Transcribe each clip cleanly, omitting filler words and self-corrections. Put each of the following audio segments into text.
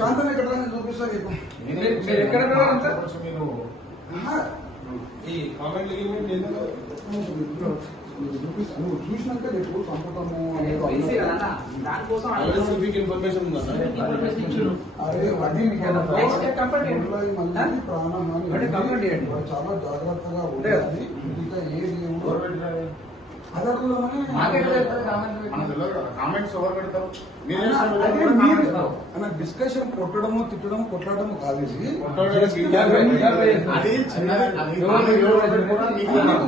శాంతం ఎక్కడ చూపిస్తా నువ్వు చూసినాక రేపు సంపుటము ఇన్ఫర్మేషన్ ఉందా అరే అది చాలా జాగ్రత్తగా ఉండాలి. ఇంకా ఏది డిస్కషన్ కొట్టడము తిట్టడము కొట్లాడము కాదు ఇది.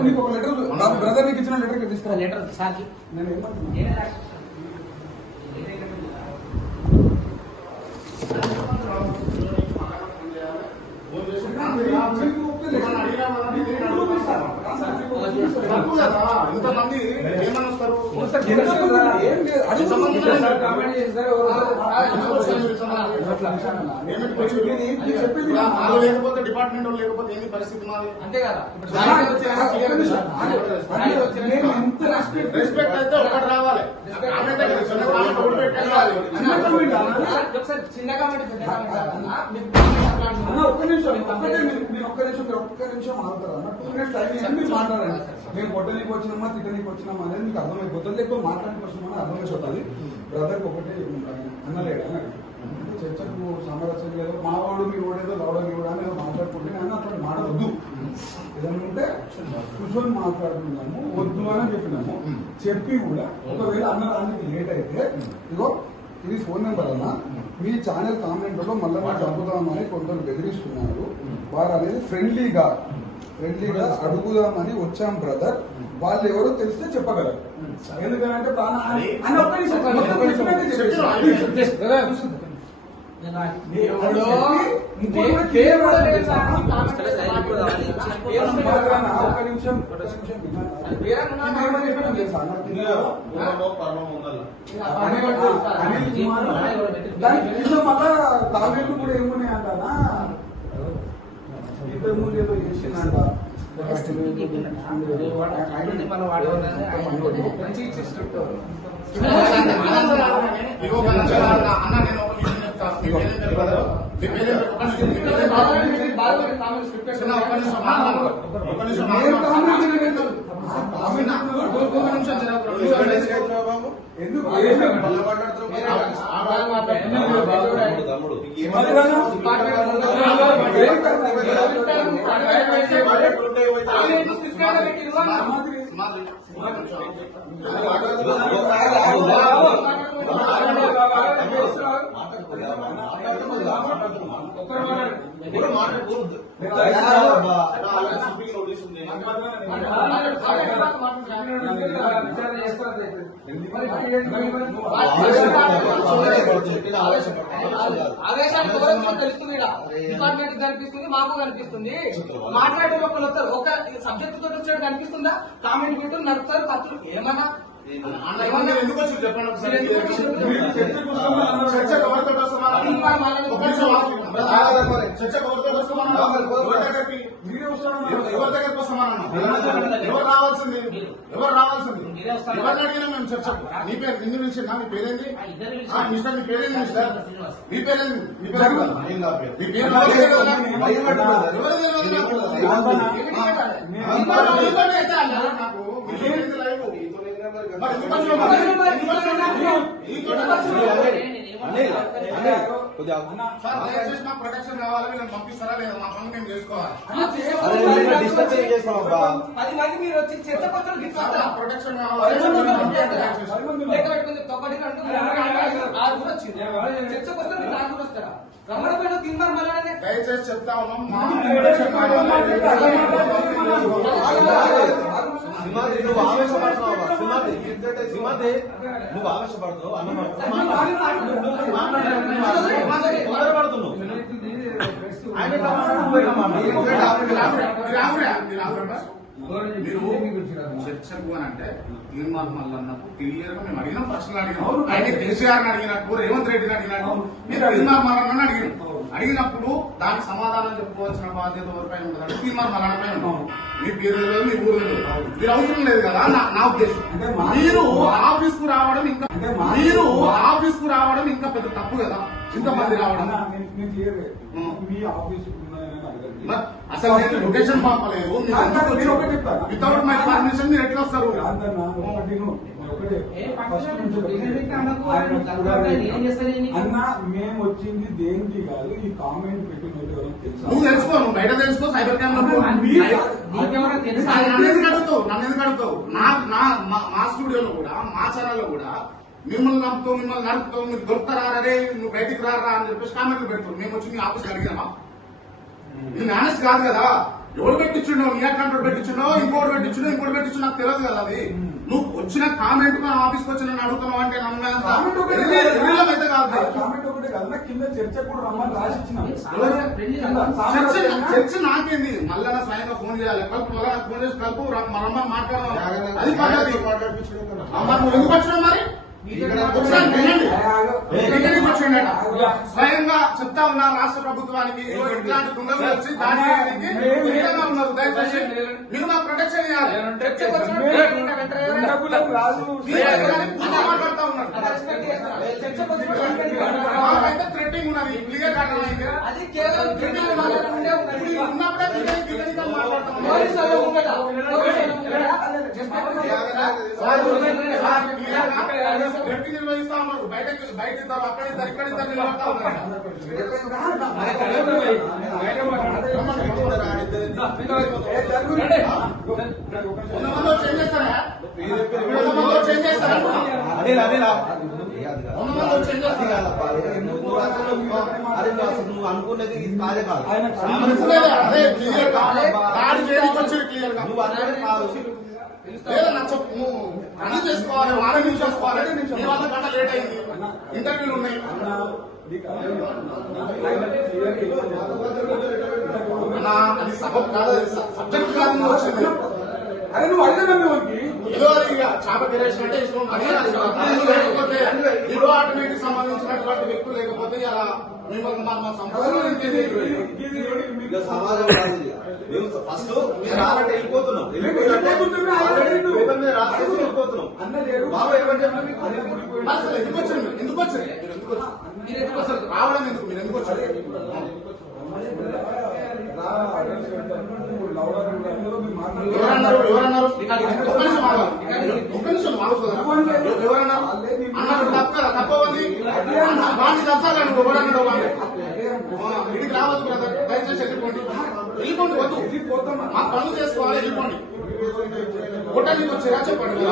నీకు ఒక లెటర్ బ్రదర్ నీకు ఇచ్చిన లెటర్ తీసుకురా. లెటర్ సార్ నేను ఏమంటున్నా ఇంతమంది ఏమనొస్తారు లేకపోతే డిపార్ట్మెంట్ లేకపోతే ఏంటి పరిస్థితి మాది అంతే కదా. రెస్పెక్ట్ అయితే ఒకటి రావాలి. చిన్న కామెంట్ ఒక్క నిమిషం ఆగుతారా? 2 minutes టైం మీరు మాట్లాడండి. మేము కొట్టనీకి వచ్చినామా తిట్టనీకి వచ్చినామా అనేది మీకు అర్థమైపోతుంది. ఎక్కువ మాట్లాడడానికి వస్తున్నామని అర్థమైపోతుంది. బ్రదర్కి ఒకటి అన్నలేడు అన్నాడు చర్చకు సామరస్యం లేదు. మా వాడు మీ ఓడేదో లవడో మీ కూడా ఏదో మాట్లాడుకుంటే నేను అట్లా మాట్లాడొద్దు. ఏదైనా ఉంటే కూర్చొని మాట్లాడుతున్నాము వద్దు అని చెప్పినాము. చెప్పి కూడా ఒకవేళ అన్న రానికి లేట్ అయితే ఇగో ఇది ఫోన్ నెంబర్ అన్న, మీ ఛానల్ కామెంట్లో మళ్ళీ మనం చంపుదామని కొందరు బెదిరిస్తున్నారు. వారు అనేది ఫ్రెండ్లీగా అడుగుదామని వచ్చాం బ్రదర్, వాళ్ళు ఎవరో తెలిస్తే చెప్పగలరు. ఎందుకంటే మళ్ళా తాగేళ్ళు కూడా ఏమున్నాయి అంటారా ఇంతకుముందు ఏదో చేసిందంట. డిపార్ట్మెంట్ కనిపిస్తుంది, మాకు కనిపిస్తుంది. మాట్లాడే ఒకరు వస్తారు, ఒక సబ్జెక్ట్ తోటి వచ్చాడు కనిపిస్తుందా? కామెంట్ పెట్టు నడుపుతారు కత్తులు ఏమన్నా ఎందుకు వచ్చి చెప్పండి. ఎవరి దగ్గరికి వస్తామన్నా ఎవరు రావాల్సింది ఎవరిని అడిగినా మేము చర్చకు. నీ పేరు నిన్ను పిలిచిందా? మీ పేరేంది మిస్టర్? మీ పేరేంది మిస్టర్? మీ పేరేంది? మీ పేరు ప్రొటెక్షన్ కావాలి. మీరు పంపిస్తారా లేదా? మా పని మేము చేసుకోవాలి. ప్రొటెక్షన్ దయచేసి చెప్తా ఉన్నాం. నువ్వు ఆవేశపడుతున్నావు అన్న మీరు చర్చకు అని అంటే తీర్మానం మల్లన్నకు క్లియర్ గా మేము అడిగినాం. ప్రశ్నలు అడిగినాం. ఆయన కేసీఆర్ అడిగినట్టు, రేవంత్ రెడ్డిని అడిగినట్టు మీరు తీర్మానం మల్లన్న అడిగినాం. అడిగినప్పుడు దానికి సమాధానం చెప్పుకోవాల్సిన బాధ్యత ఎవరిపైన ఉంటుందంటే తీర్మానం మల్లన్నపై ఉంటాం. మీ పేరు లేదు, మీ ఊరు లేదు, మీరు అవసరం లేదు కదా నా ఉద్దేశం. మీరు ఆఫీస్ కు రావడం ఇంకా మీరు ఆఫీస్ ఆఫీస్ కు రావడం ఇంకా పెద్ద తప్పు కదా, ఇంతమంది రావడం. అన్న, నేను క్లియర్ మీ ఆఫీస్ మరి అసలు నేను లొకేషన్ పంపలేదు, మీరు ఒకటి చెప్తారా? వితౌట్ మై పర్మిషన్ మీరు ఎట్లా వస్తారు? కాదన్నా, ఒకటి నువ్వు, నేను ఒకటే ఫస్ట్ నుంచి అన్న, మేము వచ్చింది దేనికి కాదు, ఈ కామెంట్ పెట్టిన వాళ్ళు తెలుసా? నువ్వు తెలుసుకో, నువ్వు బయట తెలుసుకో, సైబర్ క్రైమ్ నన్ను ఎందుకు అడుగుతావు? మా స్టూడియోలో కూడా, మా ఛానల్లో కూడా మిమ్మల్ని నమ్ముతావు, మిమ్మల్ని నడుపుతావు, మీరు దొరుకుతారా, అరే నువ్వు బయటికి రారా అని చెప్పేసి కామెంట్లు పెడతావు. మేము వచ్చి మీ ఆఫీస్కి అడిగామా? నీ మేనేజ్ కాదు కదా, ఎవరు పెట్టించుండో, నీ అకౌంట్ పెట్టించుండో, ఇంకోటి పెట్టించు నాకు తెలియదు కదా. అది నువ్వు వచ్చిన కామెంట్ ఆఫీస్కి వచ్చి నన్ను అడుగుతున్నావు అంటే నమ్మేంత కామెంట్ ఒకటే కాదు. కామెంట్ ఒకటే కాదు, కింద చర్చ కూడా రమ్మని రాసి ఇచ్చినాం. చర్చ నాకేంది, మళ్ళా నా స్వయంగా ఫోన్ చేయాలి, కలుపు మళ్ళా నాకు ఫోన్ చేసి కలుపు మన మాట్లాడాలి, అది పద్ధతి. అమ్మ నువ్వు ఎందుకు వచ్చినావు మరి? స్వయంగా చెప్తా ఉన్నా రాష్ట్ర ప్రభుత్వానికి, ఇట్లాంటి దుండగులు వచ్చి దానికి ఉన్నారు. దయచేసి మీరు మాకు ప్రొటెక్షన్ ఇవ్వాలి. మాట్లాడుతూ ఉన్నారు, మాకైతే థ్రెట్టింగ్ ఉన్నది, క్లియర్ కాదు. అది కేవలం ఉన్నప్పుడే నిర్వహిస్తా ఉన్నారు. బయట ఇద్దరు, అక్కడ ఇద్దరు, ఇక్కడ ఇద్దరు నిలబడతా ఉన్నారు. నువ్వు అనుకున్నది ఇది కాదే కాదు, అదే క్లియర్ క్లియర్ గా నువ్వు అన్నది కాదు. లేదా నా చెప్పు, అన్ని చేసుకోవాలి, వారం చేసుకోవాలి. మీ వల్ల గంట లేట్ అయింది, ఇంటర్వ్యూలు ఉన్నాయి. అది సబబ్ కాదు, సబ్జెక్ట్ కాదు. నువ్వు వచ్చింది అరే నువ్వు అడిగినా నువ్వుకి ఏదో అది చాప గిరేషన్ అంటే ఇష్టం. లేకపోతే ఇదో ఆటోమేటిక్ సంబంధించినటువంటి వ్యక్తులు లేకపోతే ఇలా మిమ్మల్ని మా సంపాదన సమాజం కాదు ఇది. మేము ఫస్ట్ రావాలంటే వెళ్ళిపోతున్నాం, వెళ్ళిపోతున్నాం. బాబు ఏమని చెప్పండి, అసలు ఎందుకు వచ్చారు? ఎందుకు వచ్చారు? మీరు ఎందుకు వస్తారు? రావడం ఎందుకు? మీరు ఎందుకు వచ్చారు? ఎవరన్నారు? ఒక్క నిమిషం ఎవరన్నారు? అన్నారు తప్ప కదా, తప్పవద్ది వాడిని తప్పాలి. నువ్వు ఎవరన్నాడు? ఇంటికి రావద్దు బ్రదర్, దయచేసి వెళ్ళిపోండి, వద్దు, మా పనులు చేసుకోవాలి, వెళ్ళిపోండి. హోటల్కి వచ్చారా చెప్పండి.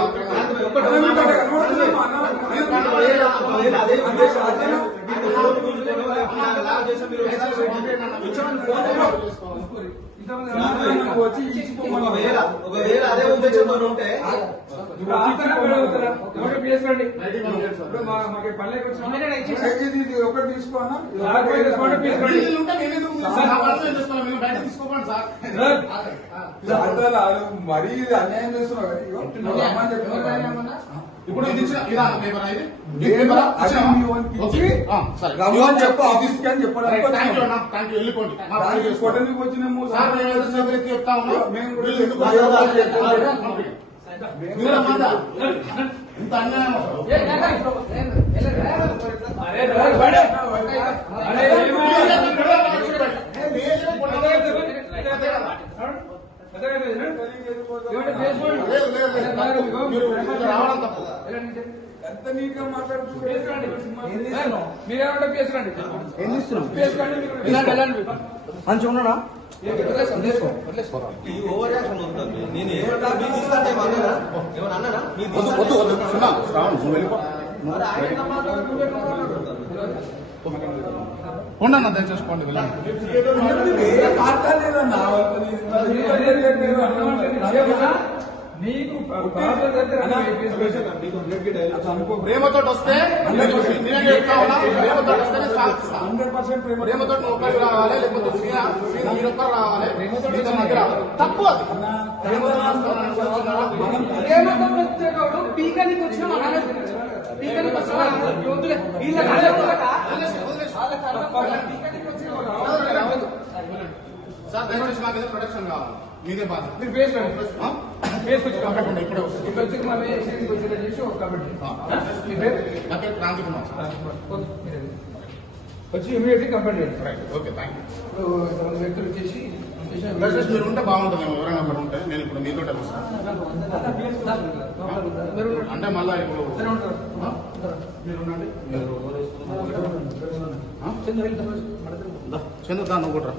ఒకవేళ అదే ఉద్దేశంతో ఉంటే ఒకటి తీసుకోనా తీసుకోకండి సార్. మరీ ఇది అన్యాయం చేస్తున్నావు కదా. ఇప్పుడు ఇది ఇచ్చిన విధానం పేపర్ ఇది రమ్మని చెప్పు ఆఫీస్కి అని చెప్పడానికి థ్యాంక్ యూ, వెళ్ళిపోండి. కొట్టనికి వచ్చినాము సార్ మేము ఏదో చదివితే చెప్తా ఉన్నాం. మేము వీళ్ళు ఎందుకు ఇంత అన్యాయం రావడం తప్పు. ఎంత నీట్ గా మాట్లాడుతున్నారు. మీరేమంటే పేసుకోండి, మంచిగా ఉన్నాడా? ఈ ఓవర్ యాక్షన్ ఉంటుంది. నేను ఏమన్నా మీకు ఇస్తాను ఏమన్నా అన్నానా? మరి ఆయన ఎట్లా మాట్లాడుతున్నారు? ఉండన్నా దయచేసుకోండి, ప్రేమతో వస్తే ప్రేమతో ఒకరికి రావాలి, లేకపోతే మీరొక్కరు రావాలి, మీతో మధ్య రావాలి. తప్పు అది. వచ్చేటప్పుడు పీకనికి వచ్చిన పీకనికి వచ్చిన సార్ దయచేసి మాకైతే ప్రొటెక్షన్ కావాలి, మీదే బాధ. మీరు పేసుకోండి. వేసుకొచ్చి తప్పకుండా ఇప్పుడే వస్తుంది. ఇక్కడ వచ్చి మా వేసి వచ్చేలా చేసి ఒక కబడ్డీ మీ పేరు నా పేరు క్రాంతి కుమార్ సార్. వచ్చి ఇమీడియట్లీ కంప్లైంట్ చేయండి. Right, okay, thank you. ఇప్పుడు కొంతమంది వ్యక్తులు వచ్చేసి దయచేసి మీరు ఉంటే బాగుంటుందేమో, ఎవరైనా ఒకరు ఉంటే నేను ఇప్పుడు మీతో వస్తాను. అంటే మళ్ళా ఇప్పుడు మీరు ఉండండి. చంద్ర నువ్వు కూడా రా.